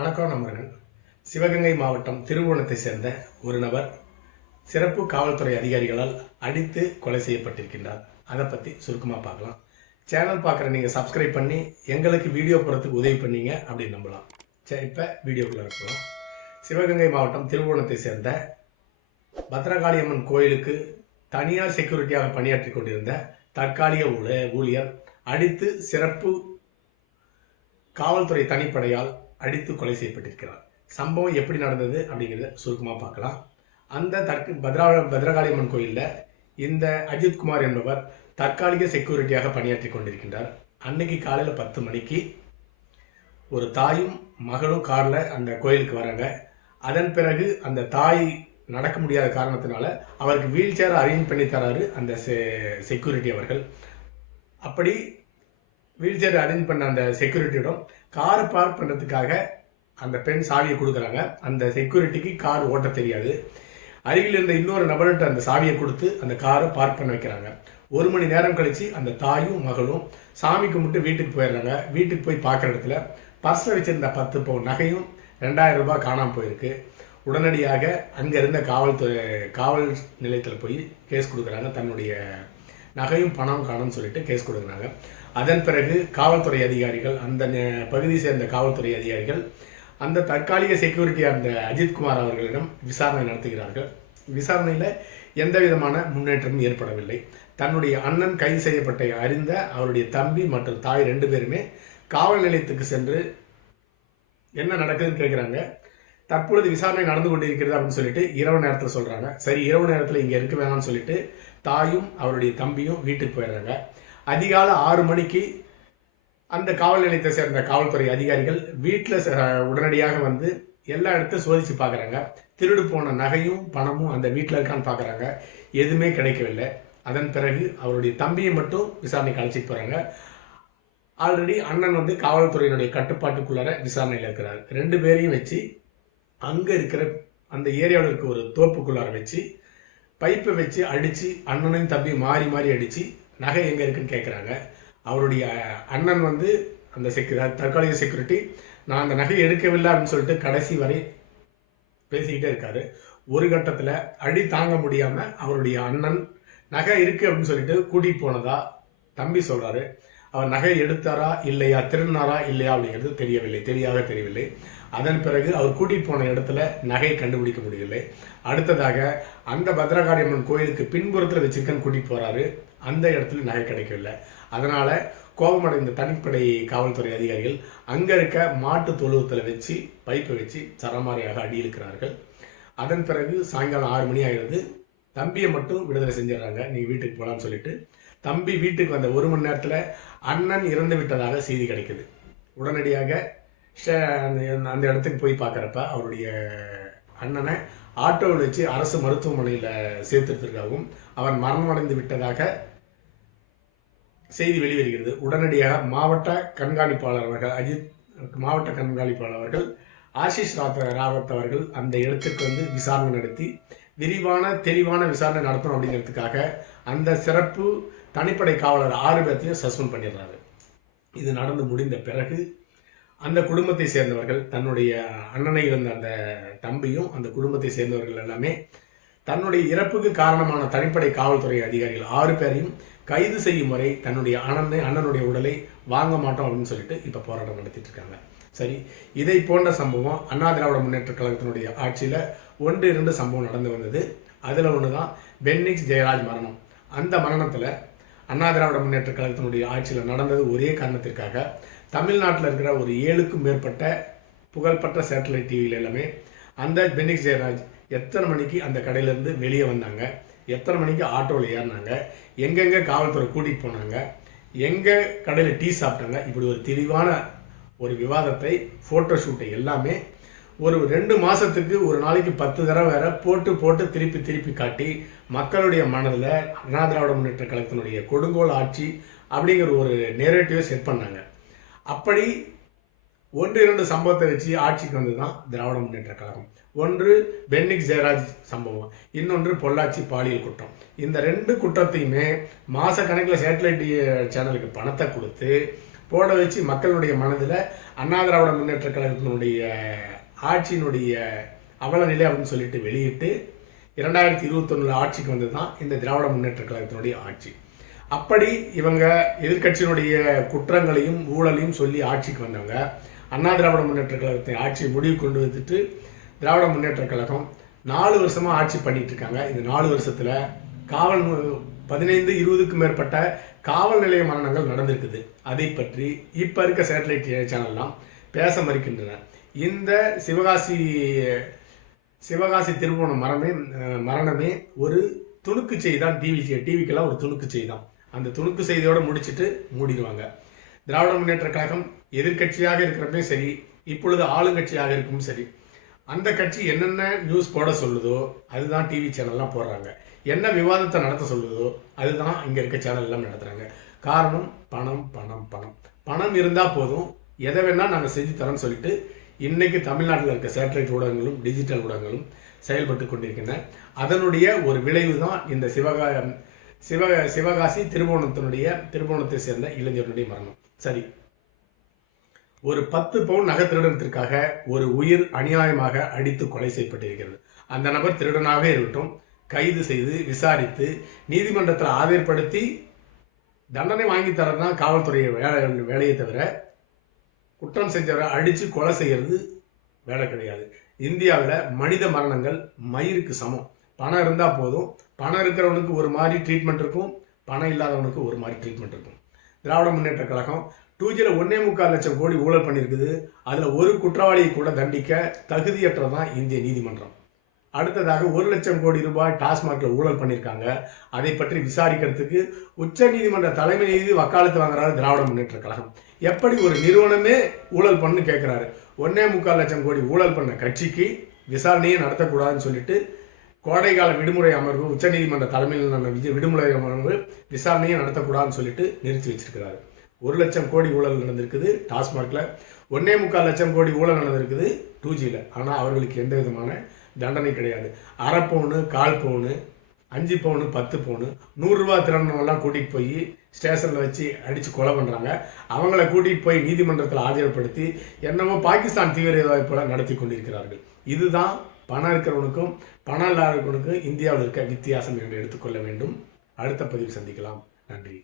வணக்கம் நண்பர்கள். சிவகங்கை மாவட்டம் திருபுவனத்தை சேர்ந்த ஒரு நபர் சிறப்பு காவல்துறை அதிகாரிகளால் அடித்து கொலை செய்யப்பட்டிருக்கின்றார். அதை பற்றி சுருக்கமாக பார்க்கலாம். சேனல் பார்க்குற நீங்கள் சப்ஸ்கிரைப் பண்ணி எங்களுக்கு வீடியோ போகிறதுக்கு உதவி பண்ணீங்க அப்படின்னு நம்பலாம். சரி, இப்போ வீடியோக்குள்ளே இருக்கலாம். சிவகங்கை மாவட்டம் திருபுவனத்தை சேர்ந்த பத்ரகாளியம்மன் கோயிலுக்கு தனியார் செக்யூரிட்டியாக பணியாற்றி கொண்டிருந்த தற்காலிக ஊழியர் அடித்து சிறப்பு காவல்துறை தனிப்படையால் அடித்து கொலை செய்யப்பட்டிருக்கிறார். சம்பவம் எப்படி நடந்தது அப்படிங்கிறத சுருக்கமாக பார்க்கலாம். அந்த பத்ரகாளியம்மன் கோயிலில் இந்த அஜித்குமார் என்பவர் தற்காலிக செக்யூரிட்டியாக பணியாற்றி கொண்டிருக்கின்றார். அன்னைக்கு காலையில் 10 மணிக்கு ஒரு தாயும் மகளும் காரில் அந்த கோயிலுக்கு வராங்க. அதன் பிறகு அந்த தாய் நடக்க முடியாத காரணத்தினால அவருக்கு வீல் சேரை அரேஞ்ச் பண்ணி தராரு அந்த செக்யூரிட்டி அவர்கள். அப்படி வீல் சேர் அரேஞ்ச் பண்ண அந்த செக்யூரிட்டியிடம் காரை பார்க் பண்ணுறதுக்காக அந்த பெண் சாவியை கொடுக்குறாங்க. அந்த செக்யூரிட்டிக்கு கார் ஓட்ட தெரியாது. அருகில் இருந்த இன்னொரு நபர்கிட்ட அந்த சாவியை கொடுத்து அந்த காரை பார்க் பண்ண வைக்கிறாங்க. 1 மணி நேரம் கழித்து அந்த தாயும் மகளும் சாமி கும்பிட்டு வீட்டுக்கு போயிடுறாங்க. வீட்டுக்கு போய் பார்க்குற இடத்துல பர்ஸில் வச்சுருந்த 10 பவுன் நகையும் 2000 ரூபாய் காணாமல் போயிருக்கு. உடனடியாக அங்கே இருந்த காவல் நிலையத்தில் போய் கேஸ் கொடுக்குறாங்க. தன்னுடைய நகையும் பணம் காணும்னு சொல்லிட்டு கேஸ் கொடுக்குறாங்க. அதன் பிறகு காவல்துறை அதிகாரிகள், அந்த பகுதியை சேர்ந்த காவல்துறை அதிகாரிகள் அந்த தற்காலிக செக்யூரிட்டி அந்த அஜித்குமார் அவர்களிடம் விசாரணை நடத்துகிறார்கள். விசாரணையில் எந்த விதமான முன்னேற்றமும் ஏற்படவில்லை. தன்னுடைய அண்ணன் கைது செய்யப்பட்ட அறிந்த அவருடைய தம்பி மற்றும் தாய் 2 பேருமே காவல் நிலையத்துக்கு சென்று என்ன நடக்குதுன்னு கேட்குறாங்க. தற்பொழுது விசாரணை நடந்து கொண்டிருக்கிறது அப்படின்னு சொல்லிட்டு இரவு நேரத்தில் சொல்கிறாங்க. சரி, இரவு நேரத்தில் இங்கே இருக்க வேணாம்னு சொல்லிட்டு தாயும் அவருடைய தம்பியும் வீட்டுக்கு போயிடுறாங்க. அதிகாலை 6 மணிக்கு அந்த காவல் நிலையத்தை சேர்ந்த காவல்துறை அதிகாரிகள் வீட்டில் உடனடியாக வந்து எல்லா இடத்தையும் சோதித்து பார்க்குறாங்க. திருடு போன நகையும் பணமும் அந்த வீட்டில் இருக்கான்னு பார்க்குறாங்க. எதுவுமே கிடைக்கவில்லை. அதன் பிறகு அவருடைய தம்பியை மட்டும் விசாரணைக்கு அழைச்சிட்டு போகிறாங்க. ஆல்ரெடி அண்ணன் வந்து காவல்துறையினுடைய கட்டுப்பாட்டுக்குள்ளார விசாரணையில் இருக்கிறார். 2 பேரையும் வச்சு அங்கே இருக்கிற அந்த ஏரியாவில் இருக்க ஒரு தோப்புக்குள்ளார வச்சு பைப்பை வச்சு அடித்து அண்ணனையும் தம்பியும் மாறி மாறி அடித்து நகை எங்கே இருக்குன்னு கேட்குறாங்க. அவருடைய அண்ணன் வந்து அந்த தற்காலிக செக்யூரிட்டி நான் அந்த நகை எடுக்கவில்லை அப்படின்னு சொல்லிட்டு கடைசி வரை பேசிக்கிட்டே இருக்காரு. ஒரு கட்டத்தில் அடி தாங்க முடியாமல் அவருடைய அண்ணன் நகை இருக்குது அப்படின்னு சொல்லிட்டு கூட்டிகிட்டு போனதா தம்பி சொல்கிறாரு. அவர் நகை எடுத்தாரா இல்லையா, திருடினாரா இல்லையா அப்படிங்கிறது தெரியவில்லை. அதன் பிறகு அவர் கூட்டிகிட்டு போன இடத்துல நகையை கண்டுபிடிக்க முடியவில்லை. அடுத்ததாக அந்த பத்ரகாளியம்மன் கோயிலுக்கு பின்புறத்தில் வச்சிருக்கன்னு கூட்டிகிட்டு போகிறாரு. அந்த இடத்துல நகை கிடைக்கவில்லை. அதனால் கோபமடைந்த தனிப்படை காவல்துறை அதிகாரிகள் அங்கே இருக்க மாட்டு தொழுவத்தில் வச்சு பைப்பை வச்சு சரமாரியாக அடி இழுக்கிறார்கள். அதன் பிறகு சாயங்காலம் 6 மணி ஆகிறது. தம்பியை மட்டும் விடுதலை செஞ்சிடறாங்க. நீ வீட்டுக்கு போகலான்னு சொல்லிட்டு தம்பி வீட்டுக்கு வந்த 1 மணி நேரத்தில் அண்ணன் இறந்து விட்டதாக செய்தி கிடைக்குது. உடனடியாக அந்த இடத்துக்கு போய் பார்க்குறப்ப அவருடைய அண்ணனை ஆட்டோவில் வச்சு அரசு மருத்துவமனையில் சேர்த்துறதுக்காகவும் அவன் மரணமடைந்து விட்டதாக செய்தி வெளிவருகிறது. உடனடியாக மாவட்ட கண்காணிப்பாளர் அவர்கள் ஆஷிஷ் ராவத் அவர்கள் அந்த இடத்துக்கு வந்து விசாரணை நடத்தி தெளிவான விசாரணை நடத்தணும் அப்படிங்கிறதுக்காக அந்த சிறப்பு தனிப்படை காவலர் 6 பேர்த்தையும் சஸ்பெண்ட் பண்ணிடுறாரு. இது நடந்து முடிந்த பிறகு அந்த குடும்பத்தை சேர்ந்தவர்கள், தன்னுடைய அண்ணனை இருந்த அந்த தம்பியும் அந்த குடும்பத்தை சேர்ந்தவர்கள் எல்லாமே தன்னுடைய இறப்புக்கு காரணமான தனிப்படை காவல்துறை அதிகாரிகள் 6 பேரையும் கைது செய்யும் வரை தன்னுடைய அண்ணனுடைய உடலை வாங்க மாட்டோம் அப்படின்னு சொல்லிட்டு இப்போ போராட்டம் நடத்திட்டு இருக்காங்க. சரி, இதை போன்ற சம்பவம் அண்ணா திராவிட முன்னேற்ற கழகத்தினுடைய ஆட்சியில் 1-2 சம்பவம் நடந்து வந்தது. அதில் ஒன்று தான் பென்னிக்ஸ் ஜெயராஜ் மரணம். அந்த மரணத்தில் அண்ணா திராவிட முன்னேற்ற கழகத்தினுடைய ஆட்சியில் நடந்தது ஒரே காரணத்திற்காக தமிழ்நாட்டில் இருக்கிற ஒரு 7க்கும் மேற்பட்ட புகழ்பெற்ற சேட்டலைட் டிவியில் எல்லாமே அந்த பென்னிக்ஸ் ஜெயராஜ் எத்தனை மணிக்கு அந்த கடையிலேருந்து வெளியே வந்தாங்க, எத்தனை மணிக்கு ஆட்டோவில் ஏறினாங்க, எங்கெங்கே காவல்துறை கூட்டிகிட்டு போனாங்க, எங்கே கடையில் டீ சாப்பிட்டாங்க, இப்படி ஒரு தெளிவான ஒரு விவாதத்தை ஃபோட்டோ ஷூட்டை எல்லாமே ஒரு 2 மாதத்துக்கு ஒரு நாளைக்கு 10 தடவை வேற போட்டு திருப்பி காட்டி மக்களுடைய மனதில் அண்ணா திராவிட முன்னேற்ற கழகத்தினுடைய கொடுங்கோல் ஆட்சி அப்படிங்கிற ஒரு நேரேட்டிவை செட் பண்ணாங்க. அப்படி 1-2 சம்பவத்தை வச்சு ஆட்சிக்கு வந்து தான் திராவிட முன்னேற்ற கழகம். ஒன்று பென்னிக்ஸ் ஜெயராஜ் சம்பவம், இன்னொன்று பொள்ளாச்சி பாலியல் குற்றம். இந்த 2 குற்றத்தையுமே மாத கணக்கில் சேட்டலைட் சேனலுக்கு பணத்தை கொடுத்து போட வச்சு மக்களுடைய மனதில் அண்ணா திராவிட முன்னேற்ற கழகத்தினுடைய ஆட்சியினுடைய அவல நிலை அப்படின்னு சொல்லிட்டு வெளியிட்டு 2021 ஆட்சிக்கு வந்தது தான் இந்த திராவிட முன்னேற்ற கழகத்தினுடைய ஆட்சி. அப்படி இவங்க எதிர்கட்சியினுடைய குற்றங்களையும் ஊழலையும் சொல்லி ஆட்சிக்கு வந்தவங்க அண்ணா திராவிட முன்னேற்ற கழகத்தை ஆட்சியை முடிவு கொண்டு வந்துட்டு திராவிட முன்னேற்ற கழகம் 4 வருஷமா ஆட்சி பண்ணிட்டு இருக்காங்க. இந்த 4 வருஷத்துல காவல் 15-20க்கும் மேற்பட்ட காவல் நிலைய மரணங்கள் நடந்திருக்குது. அதை பற்றி இப்ப இருக்க சேட்டலைட் சேனல்லாம் பேச மறுக்கின்றன. இந்த சிவகாசி திருவோணம் மரணமே ஒரு துணுக்கு செய்தான். டிவிக்கெல்லாம் ஒரு துணுக்கு செய்தான். அந்த துணுக்கு செய்தியோட முடிச்சுட்டு மூடிடுவாங்க. திராவிட முன்னேற்ற கழகம் எதிர்கட்சியாக இருக்கிறப்பே சரி, இப்பொழுது ஆளுங்கட்சியாக இருக்கும் சரி, அந்த கட்சி என்னென்ன நியூஸ் போட சொல்லுதோ அதுதான் டிவி சேனல்லாம் போடுறாங்க. என்ன விவாதத்தை நடத்த சொல்லுதோ அதுதான் இங்க இருக்க சேனல் எல்லாம் நடத்துறாங்க. காரணம் பணம் பணம் பணம். பணம் இருந்தா போதும், எதை வேணா நாங்கள் செஞ்சு தரோம்னு சொல்லிட்டு இன்னைக்கு தமிழ்நாட்டில் இருக்க சேட்டலைட் ஊடகங்களும் டிஜிட்டல் ஊடகங்களும் செயல்பட்டு கொண்டிருக்கின்றன. அதனுடைய ஒரு விளைவு தான் இந்த சிவகாசி திருவோணத்தை சேர்ந்த இளைஞருடைய மரணம். சரி, ஒரு 10 பவுன் நகை திருடனத்திற்காக ஒரு உயிர் அநியாயமாக அடித்து கொலை செய்யப்பட்டிருக்கிறது. அந்த நபர் திருடனாக இருக்கட்டும், கைது செய்து விசாரித்து நீதிமன்றத்தில் ஆஜர்படுத்தி தண்டனை வாங்கி தரதான் காவல்துறை வேலையை தவிர குற்றம் செஞ்சவரை அடித்து கொலை செய்யறது வேலை கிடையாது. இந்தியாவில் மனித மரணங்கள் மயிருக்கு சமம். பணம் இருந்தால் போதும். பணம் இருக்கிறவனுக்கு ஒரு மாதிரி ட்ரீட்மெண்ட் இருக்கும், பணம் இல்லாதவனுக்கு ஒரு மாதிரி ட்ரீட்மெண்ட் இருக்கும். திராவிட முன்னேற்ற கழகம் 2Gல 1.25 லட்சம் கோடி ஊழல் பண்ணியிருக்குது. அதில் ஒரு குற்றவாளியை கூட தண்டிக்க தகுதியற்றதான் இந்திய நீதிமன்றம். அடுத்ததாக 1 லட்சம் கோடி ரூபாய் டாஸ்மாக்ல ஊழல் பண்ணியிருக்காங்க. அதை பற்றி விசாரிக்கிறதுக்கு உச்ச நீதிமன்ற தலைமை நீதி வக்காலத்து வாங்குறாரு திராவிட முன்னேற்ற கழகம். எப்படி ஒரு நிறுவனமே ஊழல் பண்ணு கேட்கிறாரு. 1.25 லட்சம் கோடி ஊழல் பண்ண கட்சிக்கு விசாரணையே நடத்தக்கூடாதுன்னு சொல்லிட்டு கோடைகால விடுமுறை அமர்வு உச்ச நீதிமன்ற தலைமையில் விடுமுறை அமர்வு விசாரணையே நடத்தக்கூடாதுன்னு சொல்லிட்டு நிறுத்தி வச்சிருக்கிறாரு. 1 லட்சம் கோடி ஊழல் நடந்திருக்குது டாஸ்மாக்ல, 1.25 லட்சம் கோடி ஊழல் நடந்திருக்குது 2Gல. ஆனால் அவர்களுக்கு எந்த விதமான தண்டனை கிடையாது. அரை பவுனு, 1/4 பவுனு, 5 பவுனு, 10 பவுனு, 100 ரூபாய் திறனெல்லாம் கூட்டிகிட்டு போய் ஸ்டேஷனில் வச்சு அடித்து கொலை பண்ணுறாங்க. அவங்கள கூட்டிகிட்டு போய் நீதிமன்றத்தில் ஆஜர்படுத்தி என்னவோ பாகிஸ்தான் தீவிரவாத போல நடத்தி கொண்டிருக்கிறார்கள். இதுதான் பணம் இருக்கிறவனுக்கும் பணம் இல்லாதவனுக்கும் இந்தியாவில் இருக்க வித்தியாசம் என்று எடுத்துக்கொள்ள வேண்டும். அடுத்த பதிவு சந்திக்கலாம். நன்றி.